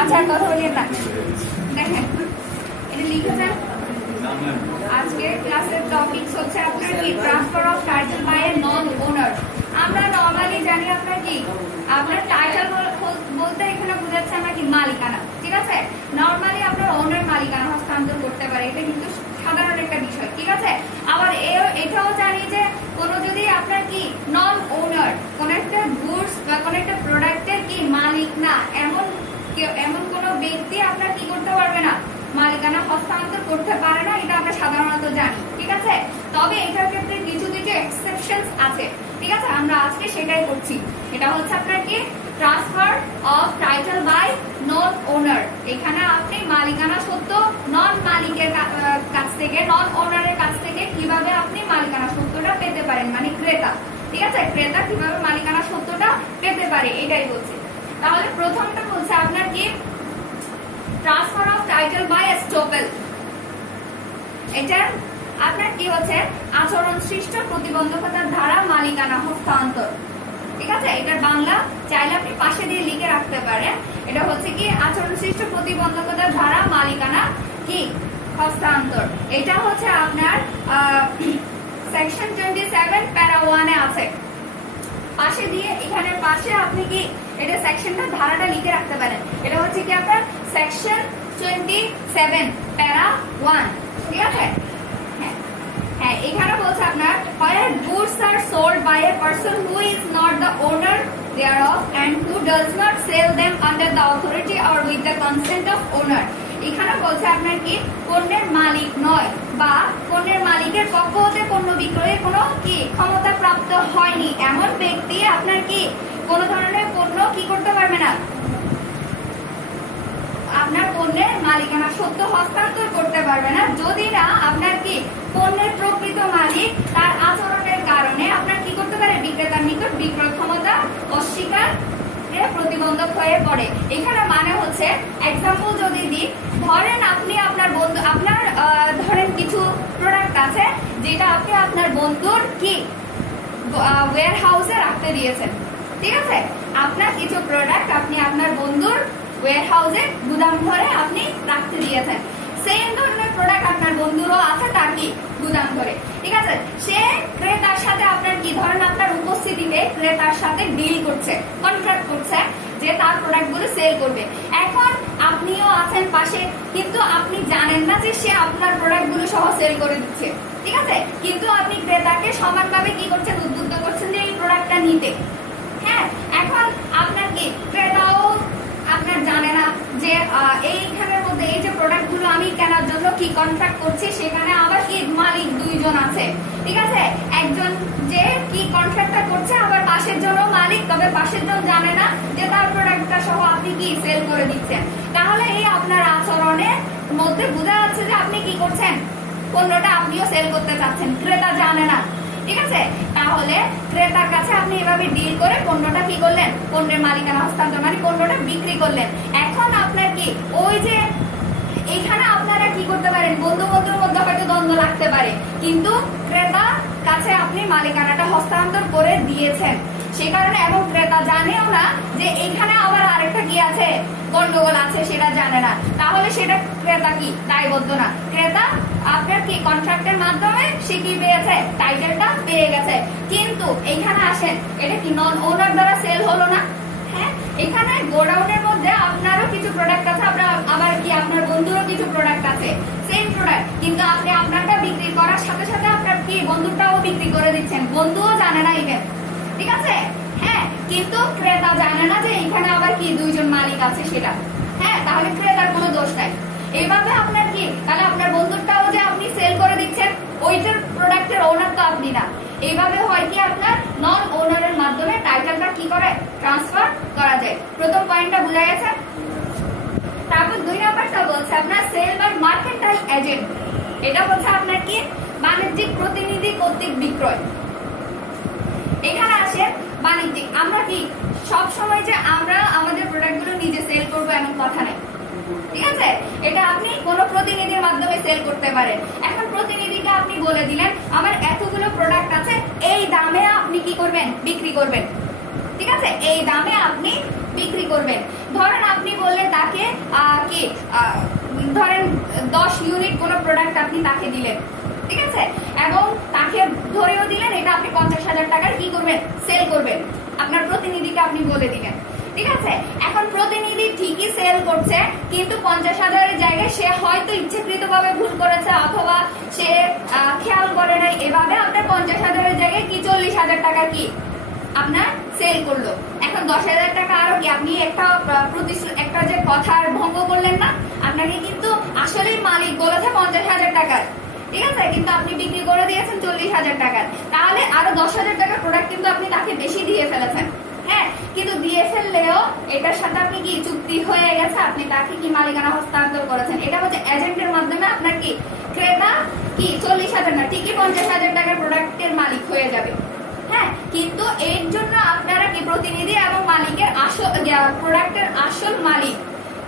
আচ্ছা কথা বলিয়ে না দেখেন এটা লিখেছেন আজকে ক্লাসের টপিকস হচ্ছে আপনার কি ট্রান্সফার অফ টাইটেল বাই এ নন ওনার। আমরা নরমালি জানি আপনার কি আপনার টাইটেল বলতে এখানে বোঝাচ্ছে আমরা কি মালিকানা, ঠিক আছে। নরমালি আপনার ওনার মালিকানা হস্তান্তর করতে পারে, এটা কিন্তু সাধারণ একটা বিষয়, ঠিক আছে। আবার এটাও জানি যে কোনো যদি আপনার কি নন ওনার কোন একটা গুডস বা কোন একটা প্রোডাক্টের কি মালিক না এমন কোন ব্যক্তি আপনার কি করতে পারবে না, মালিকানা হস্তান্তর করতে পারে না, এটা আমরা সাধারণত জানি, ঠিক আছে। তবে এটার ক্ষেত্রে কিছু কিছু এক্সেপশনস আছে, ঠিক আছে। আমরা আজকে সেটাই করছি। এটা হচ্ছে আপনার কি transfer of title by non ওনার। এখানে আপনি মালিকানা সত্ত্ব নন মালিকের কাছ থেকে, নন ওনারের কাছ থেকে কিভাবে আপনি মালিকানা সত্ত্বটা পেতে পারেন, মানে ক্রেতা, ঠিক আছে। ক্রেতা কিভাবে মালিকানা সত্ত্বটা পেতে পারে এটাই বলছে। তাহলে প্রথমটা বলছে আপনার কি transfer of title by estoppel. এটা আপনার কি হচ্ছে আচরণ সৃষ্ট প্রতিবন্ধকতার দ্বারা মালিকানা হস্তান্তর, ঠিক আছে। এটার বাংলা চাইলে আপনি পাশে দিয়ে লিখে রাখতে পারেন। এটা হচ্ছে কি আচরণ সৃষ্ট প্রতিবন্ধকতার দ্বারা মালিকানা কি হস্তান্তর। এটা হচ্ছে আপনার সেকশন 27 প্যারা 1 এ আছে। পাশে দিয়ে এখানে পাশে আপনি কি এটা সেকশনটা ধারাটা লিখে রাখতে পারেন। এটা হচ্ছে কি আপনার সেকশন 27 প্যারা 1, ঠিক আছে। হ্যাঁ এখানে বলছে আপনার where goods are sold by a person who is not the owner thereof and who does not sell them under the authority or with the consent of owner। এখানে বলছে আপনার কি পণ্যের মালিক নয় বা পণ্যের মালিকের পক্ষ হতে পণ্য বিক্রয়ের কোনো কি ক্ষমতা প্রাপ্ত হয়নি এমন ব্যক্তি আপনার কি কোন ধরনের পণ্য কি করতে পারবে না, আপনার পণ্যের মালিকানা সত্ত্ব হস্তান্তর করতে পারবে না যদি না আপনার কি পণ্যের প্রকৃত মালিক তার আচরণের কারণে আপনার কি করতে পারে বিক্রেতার নিকট বিক্রয় ক্ষমতা অস্বীকার প্রতিবন্ধক হয়ে পড়ে। এখানে মানে হচ্ছে এক্সাম্পল যদি দিই, ধরেন আপনি আপনার বন্ধু আপনার ধরেন কিছু প্রোডাক্ট আছে যেটা আপনি আপনার বন্ধুর কি ওয়্যার হাউসে রাখতে দিয়েছেন, ঠিক আছে। আপনার কিছু প্রোডাক্ট আপনি আপনার বন্ধুর ওয়্যার হাউসে গুদাম ঘরে আপনি রাখতে দিয়েছেন। সেম ধরনের প্রোডাক্ট আপনার বন্ধুরও আছে তার কি গুদাম ঘরে, ঠিক আছে। সে ক্রেতার সাথে আপনার কি ধরেন আপনার উপস্থিতিতে ক্রেতার সাথে ডিল করছে, কন্ট্রাক্ট করছে যে তার প্রোডাক্টগুলো সেল করবে। এখন আপনিও আছেন পাশে, কিন্তু আপনি জানেন না যে সে আপনার প্রোডাক্টগুলো সহ সেল করে দিচ্ছে, ঠিক আছে। কিন্তু আপনি ক্রেতাকে সমানভাবে কি করছেন, উদ্বুদ্ধ করছেন যে এই প্রোডাক্টটা নিতে। হ্যাঁ এখন আপনার কি ক্রেতাও আপনার জানে না যে এইখানের মধ্যে এই যে প্রোডাক্টগুলো আমি কেনার জন্য কি কন্ট্রাক্ট করছি সেখানে আবার কি মালিক দুইজন আছে, ঠিক আছে। একজন যে কি কন্ট্রাক্টটা করছে আবার পাশের জন্য মালিক, তবে পাশের জন জানে না যে তার প্রোডাক্টটা সহ আপনি কি সেল করে দিচ্ছেন। তাহলে এই আপনার আচরণের মধ্যে বোঝা যাচ্ছে যে আপনি কি করছেন, পণ্যটা আপনিও সেল করতে চাচ্ছেন, ক্রেতা জানে না, ঠিক আছে। তাহলে ক্রেতার কাছে আপনি এভাবে ডিল করে পণ্যটা কি করলেন, পণ্যের মালিকানা হস্তান্তর মানে পণ্যটা বিক্রি করলেন। এখন আপনার কি ওই যে এখানে আপনারা কি করতে পারেন, বন্ধু বন্ধুর মধ্যে হয়তো দ্বন্দ্ব লাগতে পারে, কিন্তু ক্রেতার কাছে আপনি মালিকানাটা হস্তান্তর করে দিয়েছেন সে কারণে, এবং ক্রেতা জানেও না যে এখানে আবার আরেকটা কি আছে গন্ডগোল আছে সেটা জানে না। তাহলে সেটা ক্রেতা কি দায়বদ্ধ না, ক্রেতা আপনার কি কন্ট্রাক্টের মাধ্যমে সে কি পেয়েছে, টাইটেলটা পেয়ে গেছে। কিন্তু এখানে আসেন এটা কি নন ওনার দ্বারা সেল হলো না। হ্যাঁ এখানে গোডাউনের মধ্যে আপনারও কিছু প্রোডাক্ট আছে, আবার কি আপনার বন্ধুরও কিছু প্রোডাক্ট আছে, সেম প্রোডাক্ট, কিন্তু আপনি আপনারটা বিক্রি করার সাথে সাথে আপনার কি বন্ধুরটাও বিক্রি করে দিচ্ছেন, বন্ধুও জানে না ইভেন, ঠিক আছে। হ্যাঁ কিন্তু ক্রেতা জানে না যে এখানে আবার কি দুইজন মালিক আছে সেটা। হ্যাঁ তাহলে ক্রেতার কোনো দোষ নাই। এইভাবে আপনার কি তাহলে আপনার বন্ধুরটাও যে আপনি সেল করে দিচ্ছেন, ওইটার প্রোডাক্টের ওনার তো আপনি না। এইভাবে হয় কি আপনার নন ওনারের মাধ্যমে টাইটেলটা কি করে ট্রান্সফার করা যায়। প্রথম পয়েন্টটা বোঝা গেছে। তারপর 2 নাম্বারটা বলছে আপনার সেল বাই মার্কেন্টাইল এজেন্ট। এটা হচ্ছে আপনার কি বাণিজ্যিক প্রতিনিধি কর্তৃক বিক্রয়। এখানে আসে বাণিজ্যিক, আমরা কি সব সময় যে আমরা আমাদের প্রোডাক্টগুলো নিজে সেল করবো এমন কথা নেই, ঠিক আছে। এটা আপনি কোনো প্রতিনিধির মাধ্যমে সেল করতে পারেন। এখন প্রতিনিধিকে আপনি বলে দিলেন আমার এতগুলো প্রোডাক্ট আছে, এই দামে আপনি কি করবেন, বিক্রি করবেন, ঠিক আছে। এই দামে আপনি বিক্রি করবেন। ধরেন আপনি বললেন তাকে কি ধরেন 10 ইউনিট কোনো প্রোডাক্ট আপনি তাকে দিলেন, ঠিক আছে, এবং তাকে ধরেও দিলেন এটা আপনি 50,000 টাকার কি করবেন, সেল করবেন, আপনার প্রতিনিধিকে আপনি বলে দিলেন, ঠিক আছে। এখন প্রতিনিধি ঠিকই সেল করছে, কিন্তু 50,000-এর জায়গায় সে হয়তো ইচ্ছাকৃতভাবে ভুল করেছে অথবা সে খেয়াল করে নাই, এভাবে আপনার 50,000-এর জায়গায় কি 40,000 টাকা কি আপনার সেল করলো। এখন 10,000 টাকা আরো কি আপনি একটা যে কথার ভঙ্গ করলেন না, আপনাকে কিন্তু আসলেই মালিক বলেছে 50,000 টাকার, ঠিক আছে, কিন্তু আপনি বিক্রি করে দিয়েছেন 40,000 টাকার, তাহলে আরো 10,000 টাকার প্রোডাক্ট কিন্তু আপনি তাকে বেশি দিয়ে ফেলেছেন। হ্যাঁ, কিন্তু দিয়ে ফেললেও এটার সাথে আপনি কি চুক্তি হয়ে গেছে, আপনি তাকে কি মালিকানা হস্তান্তর করেছেন, এটা হচ্ছে এজেন্টের মাধ্যমে আপনার কি ক্রেতা কি 40,000 না ঠিকই 50,000 টাকার প্রোডাক্টের মালিক হয়ে যাবে। হ্যাঁ, কিন্তু এর জন্য আপনারা কি প্রতিনিধি এবং মালিকের আসল প্রোডাক্টের আসল মালিক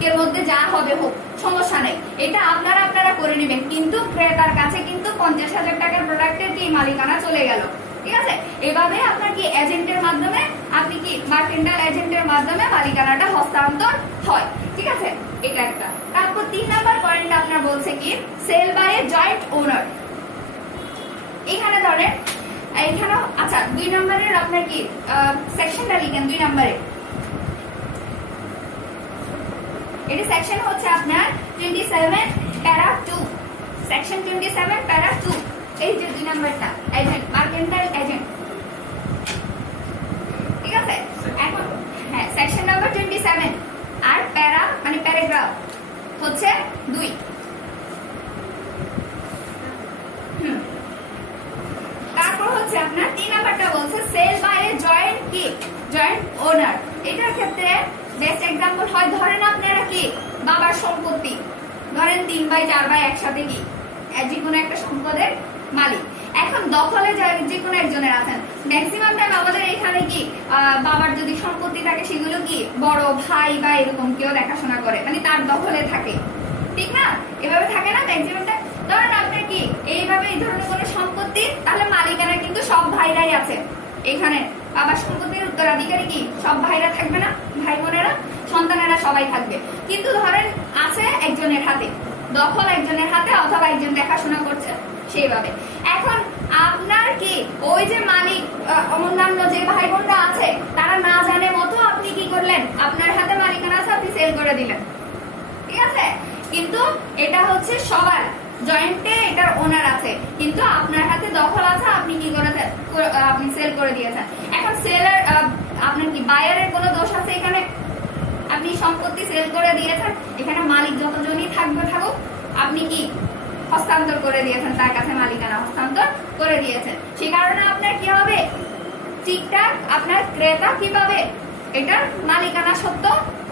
এর মধ্যে যা হবে হোক সমস্যা নেই, এটা আপনারা করে নেবেন, কিন্তু ক্রেতার কাছে কিন্তু 50,000 টাকার প্রোডাক্টের কি মালিকানা চলে গেল, ঠিক আছে। এভাবে আপনার কি এজেন্টের মাধ্যমে আপনি কি মার্কেন্টাইল এজেন্টের মাধ্যমে মালিকানাটা হস্তান্তর হয়, ঠিক আছে, এটা একটা। তারপর 3 নাম্বার পয়েন্ট আপনার বলছে কি সেল বাই এ জয়েন্ট ওনার। এখানে ধরেন এইখানে আচ্ছা 2 নম্বরের আপনার কি সেকশনটা লিখেন 2 নম্বরে, এটি সেকশন হচ্ছে আপনার 27 প্যারা 2, সেকশন 27 প্যারা 2, এই যে 2 নম্বরটা এজেন্ট মার্কেন্টাইল এজেন্ট, ঠিক আছে। এখন হ্যাঁ সেকশন নাম্বার 27 আর প্যারা মানে প্যারাগ্রাফ হচ্ছে 2। তারপর হচ্ছে আপনার 3 নাম্বারটা বলছে সেল বাই এ জয়েন্ট কি জয়েন্ট ওনার। এটার ক্ষেত্রে বেস্ট এক্সাম্পল হয় ধরেন আপনারা কি বাবার সম্পত্তি, ধরেন 3 ভাই 4 ভাই একসাথে কি যে কোনো একটা সম্পদের মালিক, এখন দখলে যে কোনো একজনের আছেন, ম্যাক্সিমাম টাইম আমাদের এখানে কি বাবার যদি সম্পত্তি থাকে সেগুলো কি বড় ভাই বা এরকম কেউ দেখাশোনা করে, মানে তার দখলে থাকে, ঠিক না, এভাবে থাকে না ম্যাক্সিমাম টাইম। ধরেন আপনার কি এইভাবে এই ধরনের কোনো সম্পত্তি, তাহলে মালিকানা কিন্তু সব ভাইরাই আছে, এখানে বাবার সম্পত্তির উত্তরাধিকারী কি সব ভাইরা থাকবে না, ভাই বোনেরা সন্তানেরা সবাই থাকবে, কিন্তু ধরেন আছে একজনের হাতে, দখল একজনের হাতে অথবা একজন দেখাশোনা করছে সেইভাবে। এখন আপনার কি ওই যে মালিক অন্যান্য যে ভাই বোনরা আছে তারা না জানে মতো আপনি কি করলেন, আপনার হাতে মালিকানা আছে আপনি সেল করে দিলেন, ঠিক আছে, কিন্তু এটা হচ্ছে সবার জয়েন্টে এটার ওনার আছে, কিন্তু আপনার হাতে দখল আছে, আপনি কি করেছেন আপনি সেল করে দিয়েছেন। এখন সেলার আপনার কি বায়ারের কোনো দোষ আছে এখানে, আপনি সম্পত্তি সেল করে দিয়েছেন, এখানে মালিক যতজনই থাকুক আপনি কি হস্তান্তর করে দিয়েছেন, তার কাছে মালিকানা হস্তান্তর করে দিয়েছেন, সেই কারণে আপনার কি হবে ঠিকঠাক আপনার ক্রেতা কি পাবে, এটার মালিকানা সত্য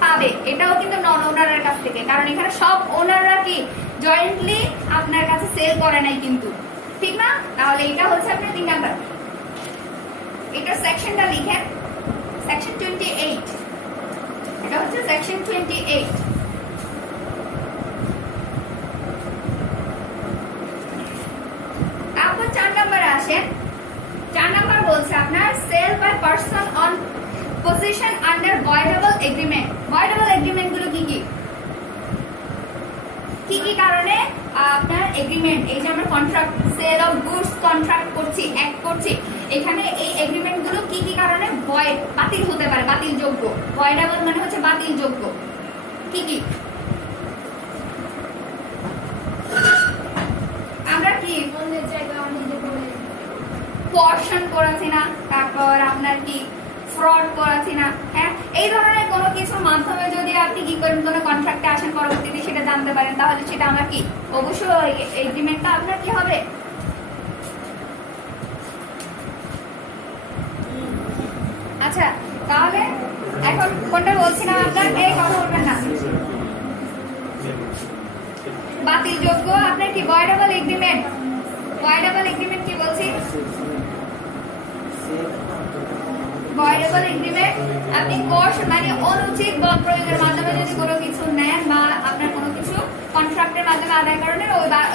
পাবে, এটাও কিন্তু নন ওনারের কাছ থেকে, কারণ এখানে সব ওনাররা কি জয়েন্টলি আপনার কাছে সেল করে নাই কিন্তু, ঠিক না। তাহলে এটা হচ্ছে আপনার 3 নাম্বার। এটা সেকশনটা লিখেন সেকশন 28, এটা হচ্ছে সেকশন 28। তারপর 4 নম্বরে আসেন, 4 নম্বর বলছে আপনার sale by person on position under voidable agreement. Voidable agreement গুলো কি কি কারণে আপনার এগ্রিমেন্ট, এই যে আমরা contract sale of goods contract করছি এক করছি, এখানে এই এগ্রিমেন্ট গুলো কি কারণে ভয়েড বাতিল হতে পারে, বাতিলযোগ্য, ভয়েডেবল মানে হচ্ছে বাতিলযোগ্য, কি আমরা কি অন্যের জায়গায় কোয়ার্শন করেছি না, তারপর আপনার কি ফ্রড করাছি না, হ্যাঁ এই ধরনের কোনো কিছুর মাধ্যমে যদি আপনি কি করেন কোনো কন্ট্রাক্টে আসেন পরবর্তীতে সেটা জানতে পারেন, তাহলে সেটা আমার কি অবশ্যই এগ্রিমেন্টটা আপনার কি হবে। আচ্ছা তাহলে এখন কোনটা বলছিলাম আপনার, এই কথা বলবেন না, বাতিলযোগ্য আপনার কি ভয়েডেবল এগ্রিমেন্ট। ভয়েডেবল এগ্রিমেন্ট কি বলছি, ভয়েডেবল এগ্রিমেন্ট আপনি কোর্স মানে অনুচিত বল প্রয়োগের মাধ্যমে যদি কোনো কিছু নেন বা আপনার কোনো কিছু কন্ট্রাক্টের মাধ্যমে আদায় করেন,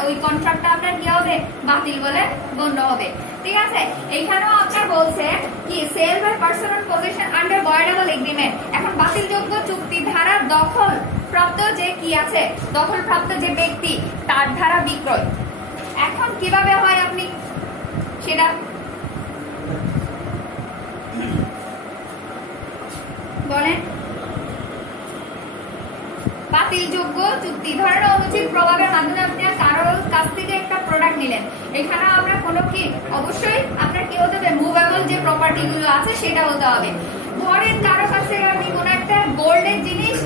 ওই কন্ট্রাক্টটা আপনার কি হবে বাতিল বলে গণ্য হবে, ঠিক আছে। এইখানেও আপনার বলছে কি sale by person on position under voidable agreement. এখন বাতিলযোগ্য চুক্তি ধারা দখল প্রাপ্ত যে কি আছে, দখলপ্রাপ্ত যে ব্যক্তি তার ধারা বিক্রয়। এখন কিভাবে হয় আপনি সেটা বলেন। বাতিলযোগ্য চুক্তি, ধরেন অনুচিত প্রভাবের মাধ্যমে আপনি কারোর কাছ থেকে একটা প্রোডাক্ট নিলেন, এখানে আমরা কোনো কি অবশ্যই আপনার কি হতে হবে, মুভেবল যে প্রপার্টি গুলো আছে সেটা হতে হবে। ধরেন কারো কাছ থেকে আপনি কোনো একটা গোল্ডের জিনিস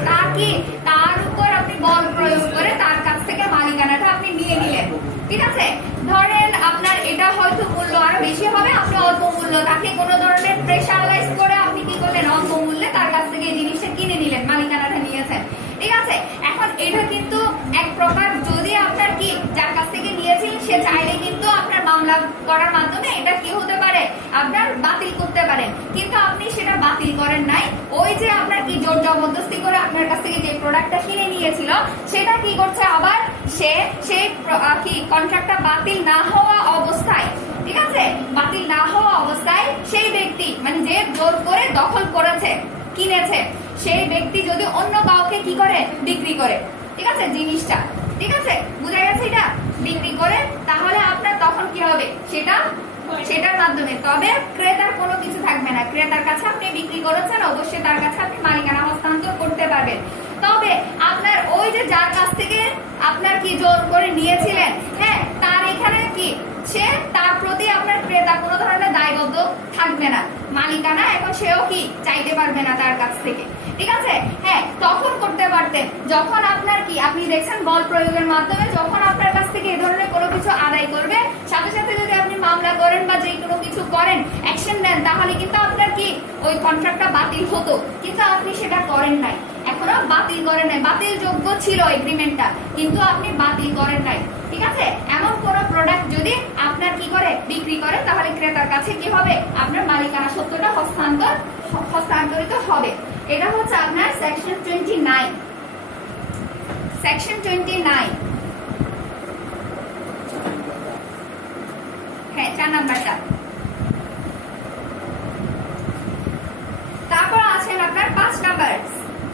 তার উপর আপনি বল প্রয়োগ করে তার কাছ থেকে মালিকানাটা আপনি নিয়ে নিলেন, ঠিক আছে। ধরেন আপনার এটা হয়তো মূল্য আরো বেশি হবে, আপনি অল্প মূল্য তাকে কোনো ধরনের প্রেশারাইজ করে আপনি কি করলেন, অল্প মূল্যে তার কাছ থেকে এই জিনিসটা কিনে নিলেন, মালিকানাটা নিয়েছেন, ঠিক আছে। এখন এটা কিন্তু এক প্রকার, যদি আপনার কি যার কাছ থেকে নিয়েছেন সে চাইলে কিন্তু আপনার মামলা করার মাধ্যমে এটা কি হতে পারে, আপনার বাতিল করতে পারেন, কিন্তু আপনি সেটা বাতিল করেন নাই। ওই যে আপনার কি জোর জবরদস্তি করে আপনার কাছ থেকে যে প্রোডাক্টটা কিনে নিয়েছিল সেটা কি করছে, আবার সেই কি কন্ট্রাক্টটা বাতিল না হওয়া অবস্থায়, ঠিক আছে, বাতিল না হওয়া অবস্থায় সেই ব্যক্তি মানে যে জোর করে দখল করেছে কিনেছে সেই ব্যক্তি যদি অন্য কাউকে কি করে, বিক্রি করে, ঠিক আছে, জিনিসটা, ঠিক আছে, বুঝা গেছে, এটা বিক্রি করে, তাহলে আপনার তখন কি হবে, সেটার মাধ্যমে, তবে ক্রেতার কোনো কিছু থাকবে না, ক্রেতার কাছে আপনি বিক্রি করেছেন, অবশ্যই তার কাছে আপনি মালিকানা হস্তান্তর করতে পারবেন। তবে আপনার ওই যে যার কাছ থেকে আপনার কি জোর করে নিয়েছিলেন, হ্যাঁ, তার এখানে কি সে তার প্রতি আপনার ক্রেতা কোনো ধরনের দায়বদ্ধ থাকবে না, মালিকানা এখন সেও কি চাইতে পারবে না তার কাছ থেকে, ঠিক আছে। হ্যাঁ, তখন করতে পারতেন যখন আপনার কি আপনি দেখছেন বল প্রয়োগের মাধ্যমে যখন আপনার কাছ থেকে এই ধরনের কোনো কিছু আদায় করবে, সাথে সাথে যদি আপনি মামলা করেন বা যে কোনো কিছু করেন, অ্যাকশন নেন, তাহলে কিন্তু আপনার কি ওই কন্ট্রাক্টটা বাতিল হতো, কিন্তু আপনি সেটা করেন নাই, এখনো বাতিল করেন নাই, বাতিল যোগ্য ছিল এগ্রিমেন্টটা কিন্তু আপনি বাতিল করেন নাই, ঠিক আছে। এমন কোন প্রোডাক্ট যদি আপনার কি করে বিক্রি করে, তাহলে ক্রেতার কাছে কি হবে, আপনার মালিকানা সত্যটা হস্তান্তরিত হবে। এটা হচ্ছে আপনার সেকশন 29, সেকশন 29, হ্যাঁ 4 নাম্বারটা। তারপর আছেন আপনার 5 number,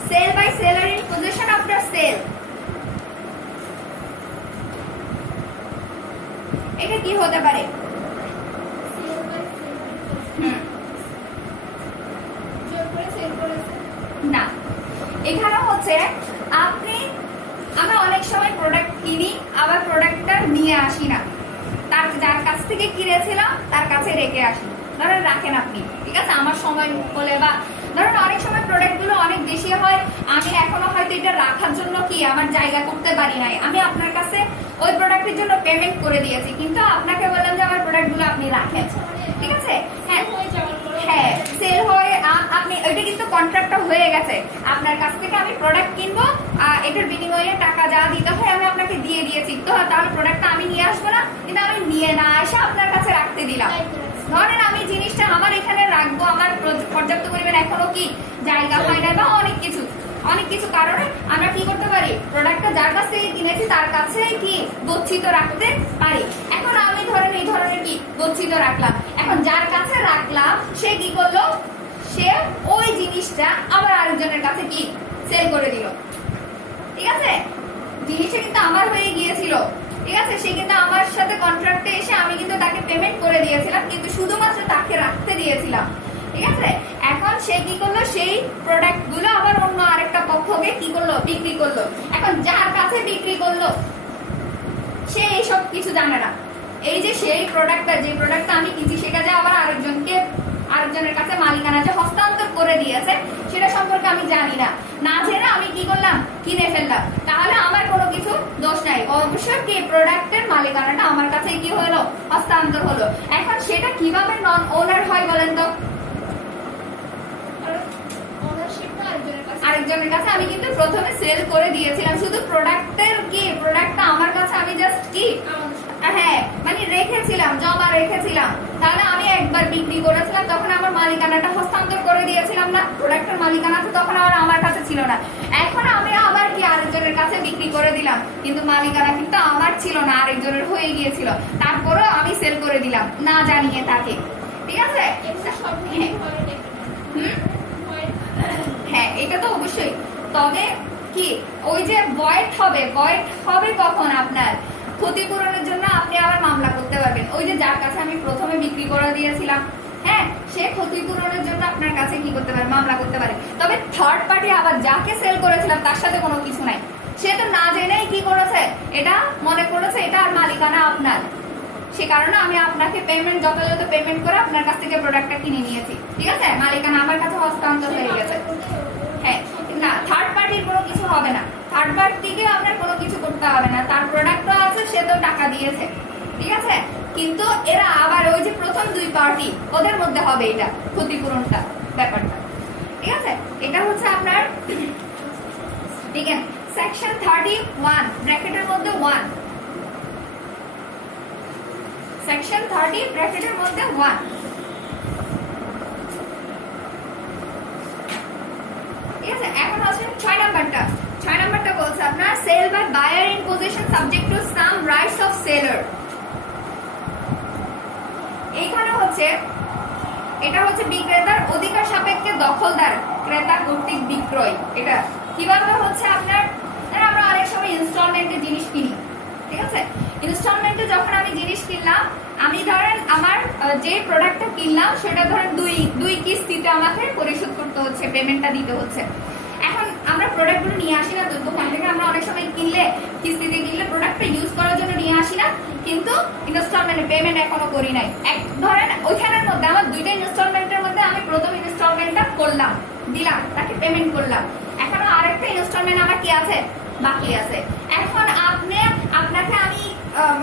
sale by seller in position after sale. এটা কি হতে পারে, না, এখানে হচ্ছে আমরা অনেক সময় প্রোডাক্ট কিনি আবার প্রোডাক্টটা নিয়ে আসি না, তার যার কাছ থেকে কিনেছিলাম তার কাছে রেখে আসি, ধরেন রাখেন আপনি, ঠিক আছে, আমার সময় হলে বা ধরেন অনেক সময় প্রোডাক্ট গুলো অনেক বেশি হয়, আমি এখনো হয়তো এটা রাখার জন্য কি আমার জায়গা করতে পারি নাই, আমি আপনার কাছে ওই প্রোডাক্টের জন্য পেমেন্ট করে দিয়েছি, কিন্তু আপনাকে বললাম যে আমার প্রোডাক্ট গুলো আপনি রাখেন, ঠিক আছে। হ্যাঁ, সেল হয়ে আপনি ওইটা কিন্তু কন্ট্রাক্টটা হয়ে গেছে, আপনার কাছ থেকে আমি প্রোডাক্ট কিনবো, এটার বিনিময়ে টাকা যা দিতে হয় আমি আপনাকে দিয়ে দিয়েছি, তো তাহলে প্রোডাক্টটা আমি নিয়ে আসবো না, কিন্তু আমি নিয়ে না এসে আপনার কাছে রাখতে দিলাম। ধরেন আমি জিনিসটা আমার এখানে রাখবো, আমার পর্যাপ্ত পরিমাণ এখনো কি জায়গা হয় না, বা অনেক কিছু কারণে আমরা কি করতে পারি, প্রোডাক্টটা যার কাছ থেকে কিনেছি তার কাছে কি গচ্ছিত রাখতে পারি। এখন আমি ধরেন এই ধরনের কি গচ্ছিত রাখলাম, এখন যার কাছে রাখলাম সে কি করলো, সে ওই জিনিসটা আবার আরেকজনের কাছে কি সেল করে দিল, ঠিক আছে, জিনিসটা কিন্তু আমার হয়ে গিয়েছিল, ঠিক আছে, সে কিন্তু আমার সাথে কন্ট্রাক্টে এসে আমি কিন্তু তাকে পেমেন্ট করে দিয়েছিলাম, কিন্তু শুধুমাত্র তাকে রাখতে দিয়েছিলাম, ঠিক আছে। এখন সে কি করলো, সেই প্রোডাক্ট গুলো আবার অন্য আরেকটা পক্ষকে কি করলো, বিক্রি করলো। এখন যার কাছে বিক্রি করলো সে এইসব কিছু জানে না, এই যে সেই প্রোডাক্টটা যে প্রোডাক্টটা আমি কিনছি সেটা যে আবার আরেকজনের কাছে মালিকানা যে হস্তান্তর করে দিয়েছে সেটা সম্পর্কে আমি জানি না, না জেনে আমি কি করলাম, কিনে ফেললাম, তাহলে আমার কোনো কিছু দোষ নাই, অবশ্যই কি প্রোডাক্টের মালিকানাটা আমার কাছে কি হলো, হস্তান্তর হলো। এখন সেটা কিভাবে নন ওনার হয় বলেন তো, আরেকজনের কাছে আমি কিন্তু প্রথমে সেল করে দিয়েছিলাম, শুধু প্রোডাক্টটা আমার কাছে আমি জাস্ট কি হ্যাঁ মানে রেখেছিলাম, জমা রেখেছিলাম, তাহলে আমি একবার বিক্রি করেছিলাম তখন আমার মালিকানাটা হস্তান্তর করে দিয়েছিলাম না, প্রোডাক্টের মালিকানা তো তখন আর আমার কাছে ছিল না, এখন আমি আবার কি আরেকজনের কাছে বিক্রি করে দিলাম, কিন্তু মালিকানা কিন্তু আমার ছিল না, আরেকজনের হয়ে গিয়েছিল, তারপরেও আমি সেল করে দিলাম না জানিয়ে তাকে, ঠিক আছে। হ্যাঁ হ্যাঁ এটা তো অবশ্যই। তবে কি ওই যে ভয়েড হবে কখন আপনার ক্ষতিপূরণের জন্য আপনি আবার মামলা করতে পারবেন। ওই যে যার কাছে আমি প্রথমে বিক্রি করে দিয়েছিলাম, হ্যাঁ সে ক্ষতিপূরণের জন্য আপনার কাছে কি করতে পারে, মামলা করতে পারে। তবে থার্ড পার্টি আবার যাকে সেল করেছিলাম তার সাথে কোনো কিছু নাই, সে তো না জেনেই কি করেছে, এটা মনে করেছে এটা আর মালিকানা আপনার, সে কারণে আমি আপনাকে পেমেন্ট যথাযথ পেমেন্ট করে আপনার কাছ থেকে প্রোডাক্টটা কিনে নিয়েছি, ঠিক আছে, মালিকানা আমার কাছে হস্তান্তর হয়ে গেছে। হ্যাঁ না, থার্ড পার্টির কোনো কিছু হবে না, থার্ড পার্টিকে আপনার কোনো কিছু করতে হবে না, তার প্রোডাক্টও আছে, সে তো টাকা দিয়েছে, ঠিক আছে। কিন্তু এরা আবার ওই যে প্রথম দুই পার্টি ওদের মধ্যে হবে এটা ক্ষতিপূরণটা ব্যাপারটা, ঠিক আছে। এটা হচ্ছে আপনার ঠিক আছে সেকশন 31 ব্র্যাকেটের মধ্যে 1, সেকশন 30 ব্র্যাকেটের মধ্যে 1। ঠিক আছে, এখন হচ্ছে 6 নাম্বারটা বলছে আপনার sale by buyer in position subject to some rights of seller. এইখানে হচ্ছে এটা হচ্ছে বিক্রেতার অধিকার সাপেক্ষে দখলদার ক্রেতা কর্তৃক বিক্রয়। এটা কিভাবে হচ্ছে আপনার, আমরা অনেক সময় ইনস্টলমেন্টে জিনিস কিনি, ঠিক আছে, ইনস্টলমেন্টে যখন আমি জিনিস কিনলাম, আমি ধরেন আমার যে প্রোডাক্টটা কিনলাম সেটা ধরেন দুই কিস্তিতে আমাকে পরিশোধ করতে হচ্ছে, পেমেন্টটা দিতে হচ্ছে। এখন আমরা প্রোডাক্টগুলো নিয়ে আসি না দোকান থেকে, আমরা অনেক সময় কিনলে কিস্তিতে কিনলে প্রোডাক্টটা ইউজ করার জন্য নিয়ে আসি না, কিন্তু ইনস্টলমেন্টে পেমেন্ট এখনো করি নাই। ধরেন ওইখানের মধ্যে আমার দুইটা ইনস্টলমেন্টের মধ্যে আমি প্রথম ইনস্টলমেন্টটা করলাম, দিলাম, তাকে পেমেন্ট করলাম, এখনো আরেকটা ইনস্টলমেন্ট আমার কি আছে, বাকি আছে। এখন আপনাকে আমি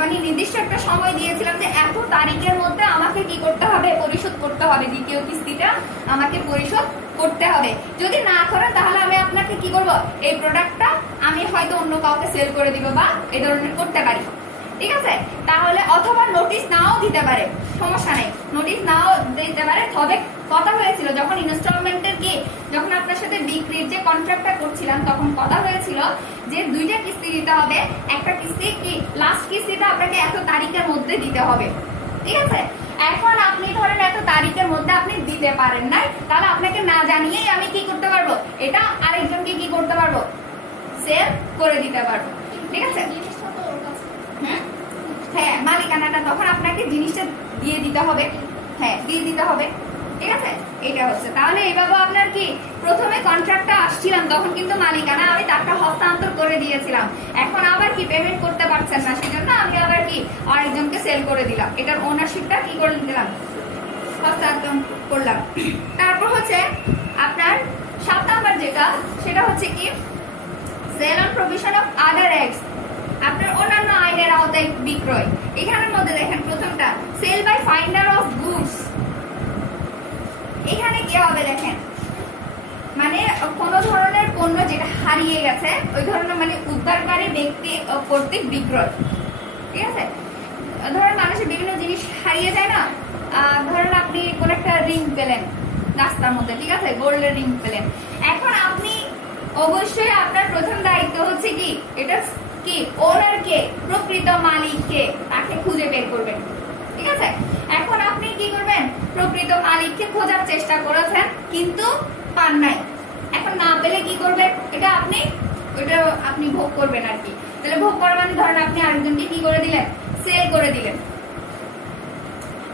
মানে নির্দিষ্ট একটা সময় দিয়েছিলাম যে এত তারিখের মধ্যে আমাকে কি করতে হবে, পরিশোধ করতে হবে, দ্বিতীয় কিস্তিটা আমাকে পরিশোধ করতে হবে। যদি না করেন তাহলে আমি আপনাকে কি করব, এই প্রোডাক্টটা আমি হয়তো অন্য কাউকে সেল করে দিব বা এই ধরনের করতে পারি, ঠিক আছে। তাহলে অথবা নোটিশ নাও দিতে পারে, সমস্যা নেই, নোটিশ নাও দিতে পারে। তবে কথা হয়েছিল যখন ইনস্টলমেন্টের কি, যখন আপনার সাথে বিক্রির যে কন্ট্রাক্টটা করছিলাম তখন কথা হয়েছিল যে দুইটা কিস্তি দিতে হবে, একটা কিস্তি কি লাস্ট কিস্তিটা আপনাকে এত তারিখের মধ্যে দিতে হবে, ঠিক আছে। এখন আপনি ধরেন এত তারিখের মধ্যে আপনি দিতে পারেন না, তাহলে আপনাকে না জানিয়েই আমি কি করতে পারবো, এটা আরেকজনকে কি করতে পারবো, সেল করে দিতে পারবো, ঠিক আছে। হ্যাঁ মালিকানাটা তখন আপনাকে জিনিসটা দিয়ে দিতে হবে, হ্যাঁ দিয়ে দিতে হবে, ঠিক আছে। এটা হচ্ছে তাহলে এইভাবে আপনার কি প্রথমে কন্ট্রাক্টটা আসছিলাম তখন কিন্তু মালিকানা আমি তারটা হস্তান্তর করে দিয়েছিলাম, এখন আবার কি পেমেন্ট করতে পারছেন না, সেজন্য আমি আবার কি আরেকজনকে সেল করে দিলাম, এটার ওনারশিপটা কি করে দিলাম, হস্তান্তর করলাম। তারপর হচ্ছে আপনার 7 নাম্বার যেটা, সেটা হচ্ছে কি sale on provision of other acts, আপনার অন্যান্য আইনের আওতায় বিক্রয়। এখানের মধ্যে দেখেন প্রথমটা sale by finder of goods, এখানে কি হবে দেখেন, মানে কোন ধরনের পণ্য যেটা হারিয়ে গেছে ওই ধরনের মানে উদ্ধারকারী ব্যক্তি কর্তৃক বিক্রয়, ঠিক আছে। ধরেন মানুষের বিভিন্ন জিনিস হারিয়ে যায় না, ধরেন আপনি কোন একটা রিং পেলেন রাস্তার মধ্যে, ঠিক আছে, গোল্ডের রিং পেলেন, এখন আপনি অবশ্যই আপনার প্রথম দায়িত্ব হচ্ছে কি এটা কি ওনারকে, প্রকৃত মালিককে, তাকে খুঁজে বের করবেন, ঠিক আছে। এখন আপনি কি করবেন, প্রকৃত মালিককে খোঁজার চেষ্টা করেছেন কিন্তু পান নাই, এখন না পেলে কি করবেন, এটা আপনি ভোগ করবেন আর কি। তাহলে ভোগ করা মানে ধরেন আপনি আরেকজনকে কি করে দিলেন, সেল করে দিলেন,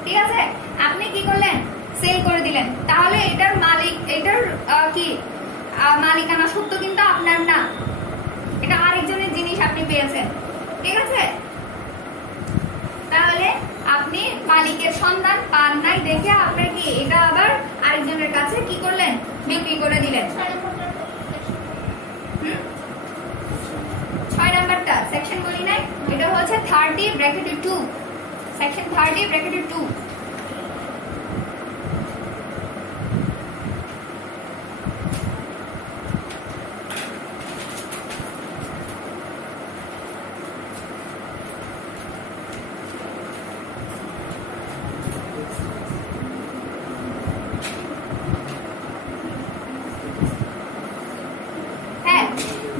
ঠিক আছে, আপনি কি করলেন, সেল করে দিলেন। তাহলে এটার মালিক, এটার কি মালিকানা সত্য কিন্তু আপনার না, এটা আরেকজনের জিনিস আপনি পেয়েছেন, ঠিক আছে। তাহলে আপনি মালিকের সন্ধান পান নাই দেখে আপনার কি এটা আবার আরেকজনের কাছে কি করলেন, বিক্রি করে দিলেন। 6 নাম্বারটা সেকশন বলি নাই, এটা হচ্ছে 30(2), সেকশন 30(2).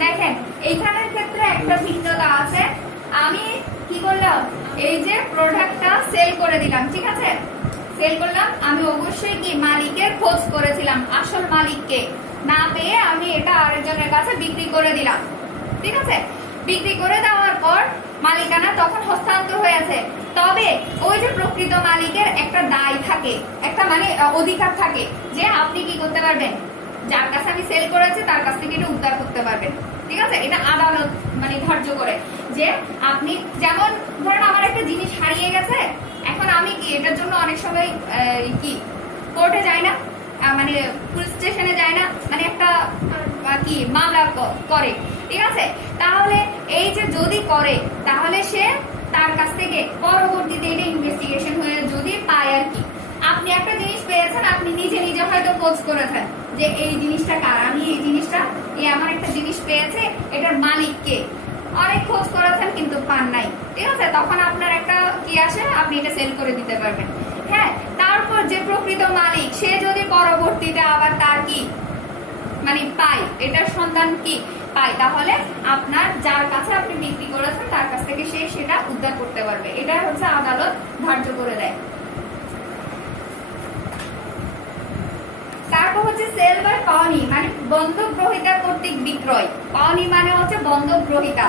দেখেন এইখানের ক্ষেত্রে একটা ভিন্নতা আছে, আমি কি করলাম, এই যে প্রোডাক্টটা সেল করে দিলাম, ঠিক আছে, সেল করলাম, আমি অবশ্যই কি মালিকের খোঁজ করেছিলাম, আসল মালিককে, না পেয়ে আমি এটা আরেকজনের কাছে বিক্রি করে দিলাম, ঠিক আছে। বিক্রি করে দেওয়ার পর মালিকানা তখন হস্তান্তর হয়েছে, তবে ওই যে প্রকৃত মালিকের একটা দায় থাকে, একটা মানে অধিকার থাকে যে আপনি কি করতে পারবেন, যার কাছে আমি সেল করেছি তার কাছ থেকে এটা উদ্ধার করতে পারবেন, ঠিক আছে। এটা আদালত মানে ধার্য করে যে আপনি, যেমন ধরেন আমার একটা জিনিস হারিয়ে গেছে, এখন আমি কি এটার জন্য অনেক সময় কি কোর্টে যাই না, মানে পুলিশ স্টেশনে যায় না, মানে একটা কি মামলা করে, ঠিক আছে। তাহলে এই যে যদি করে তাহলে সে তার কাছ থেকে পরবর্তীতে এটা ইনভেস্টিগেশন হয়ে যদি পায় আর কি, আপনি একটা জিনিস পেয়েছেন, আপনি নিজে নিজে হয়তো খোঁজ করেছেন যে এই জিনিসটা কার, আমি এই জিনিসটা আমার একটা জিনিস পেয়েছে, এটার মালিক কে, অনেক খোঁজ করেছেন কিন্তু পান নাই, ঠিক আছে। তখন আপনার একটা কি আসে, আপনি এটা সেল করে দিতে পারবেন, হ্যাঁ। তারপর যে প্রকৃত মালিক সে যদি পরবর্তীতে আবার তার কি মানে পায়, এটার সন্ধান কি পায়, তাহলে আপনার যার কাছে আপনি বিক্রি করেছেন তার কাছ থেকে সে সেটা উদ্ধার করতে পারবে। এটা হচ্ছে আদালত ধার্য করে দেয়। তারপর হচ্ছে সেল বাই পাওনি, মানে বন্ধক গ্রহীতা কর্তৃক বিক্রয়। পাওনি মানে হচ্ছে বন্ধক গ্রহীতা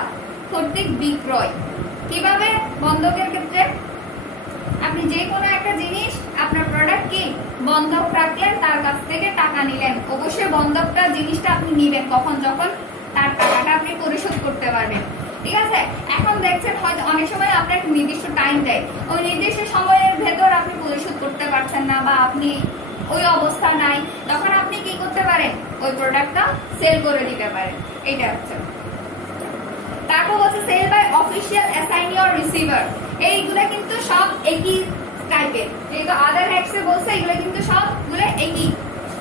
কর্তৃক বিক্রয়। কিভাবে? বন্ধকের ক্ষেত্রে আপনি যে কোনো একটা জিনিস, আপনার প্রোডাক্ট কি বন্ধক রাখলেন, তার কাছ থেকে টাকা নিলেন, অবশ্যই বন্ধকটা জিনিসটা আপনি নিবেন কখন, যখন তার টাকাটা আপনি পরিশোধ করতে পারবেন, ঠিক আছে। এখন দেখছেন হয়তো অনেক সময় আপনার একটা নির্দিষ্ট টাইম দেয়, ওই নির্দিষ্ট সময়ের ভেতর আপনি পরিশোধ করতে পারছেন না বা আপনি ওই অবস্থা নাই, তখন আপনি কি করতে পারেন, ওই প্রোডাক্টটা সেল করে দিতে পারেন, এটা হচ্ছে। তারপর হচ্ছে sale by official assignee or receiver. এইগুলা কিন্তু সব একই টাইপের, যেহেতু আদার হ্যাক্সে বলছে এগুলো কিন্তু সবগুলো একই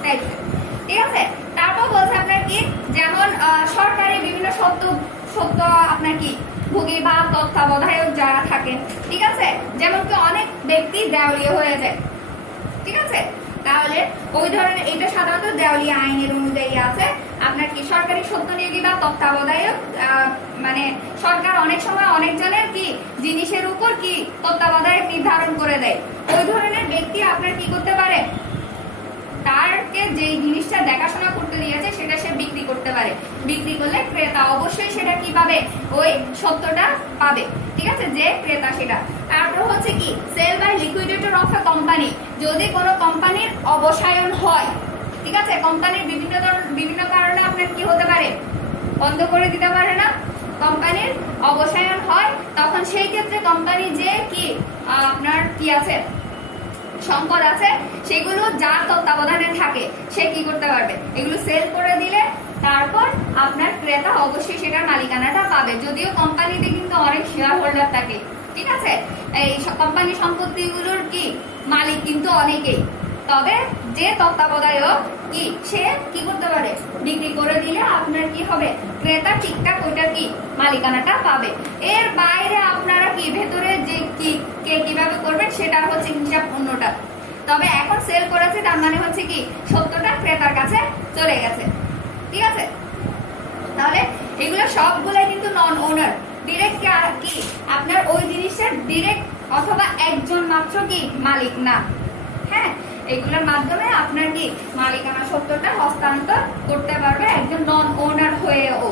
টাইপের, ঠিক আছে। তারপর বলছে আপনার কি, যেমন সরকারি বিভিন্ন সত্য আপনার কি ভোগী বা তত্ত্বাবধায়ক যারা থাকেন, ঠিক আছে, যেমন কি অনেক ব্যক্তি দেওয়ালিয়া হয়ে যায়, ঠিক আছে। তাহলে ওই ধরনের, এটা সাধারণত দেওয়ালিয়া আইনের অনুযায়ী আছে, আপনার কি সরকারি সত্যনিয়োগী বা তত্ত্বাবধায়ক, মানে সরকার অনেক সময় অনেকজনের কি জিনিসের উপর কি তত্ত্বাবধায়ক নির্ধারণ করে দেয়, ওই ধরনের ব্যক্তি আপনার কি করতে পারে, তারকে যে জিনিসটা দেখাশোনা করতে দিয়েছে সেটা সে বিক্রি করতে পারে। বিক্রি করলে ক্রেতা অবশ্যই সেটা কি পাবে, ওই সত্যটা পাবে, ঠিক আছে, যে ক্রেতা সেটা। তারপর হচ্ছে কি sale by liquidator of a company. যদি কোনো কোম্পানির অবসায়ন হয়, ঠিক আছে, কোম্পানির বিভিন্ন কারণে আপনার কি হতে পারে, বন্ধ করে দিতে পারে না, কোম্পানির অবসায়ন হয়, তখন সেই ক্ষেত্রে কোম্পানি যে কি আপনার কি আছে সম্পদ আছে, সেগুলো যার তত্ত্বাবধানে থাকে সে কি করতে পারবে, এগুলো সেল করে দিলে তারপর আপনার ক্রেতা অবশ্যই সেটার মালিকানাটা পাবে। যদিও কোম্পানিতে কিন্তু অনেক শেয়ার হোল্ডার থাকে, ঠিক আছে, এই কোম্পানি সম্পত্তিগুলোর কি মালিক কিন্তু অনেকেই, তবে যে তত্ত্বাবধায়ক কি সে কি করতে পারে, বিক্রি করে দিলে আপনার কি হবে, ক্রেতা ঠিকঠাক ওইটার কি মালিকানাটা পাবে। এর বাইরে আপনারা কি ভেতরে যে কি কে কিভাবে করবেন সেটা হচ্ছে হিসাব অন্যটা, তবে এখন সেল করেছে তার মানে হচ্ছে কি সত্যটা ক্রেতার কাছে চলে গেছে, ঠিক আছে। তাহলে এগুলো সবগুলো কিন্তু নন ওনার, ডিরেক্ট কি আপনার ওই জিনিসের ডিরেক্ট অথবা একজন মাত্র কি মালিক না, হ্যাঁ, এগুলোর মাধ্যমে আপনার কি মালিকানা সত্যটা হস্তান্তর করতে পারবে একজন নন ওনার হয়েও।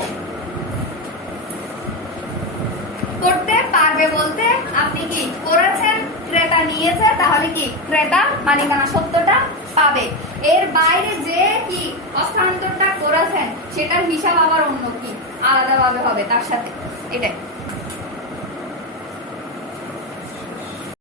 করতে পারবে বলতে আপনি কি করেছেন, ক্রেতা নিয়েছে, তাহলে কি ক্রেতা মালিকানা সত্যটা পাবে। এর বাইরে যে কি হস্তান্তরটা করেছেন সেটার হিসাব আবার অন্য কি আলাদাভাবে হবে তার সাথে, এটাই।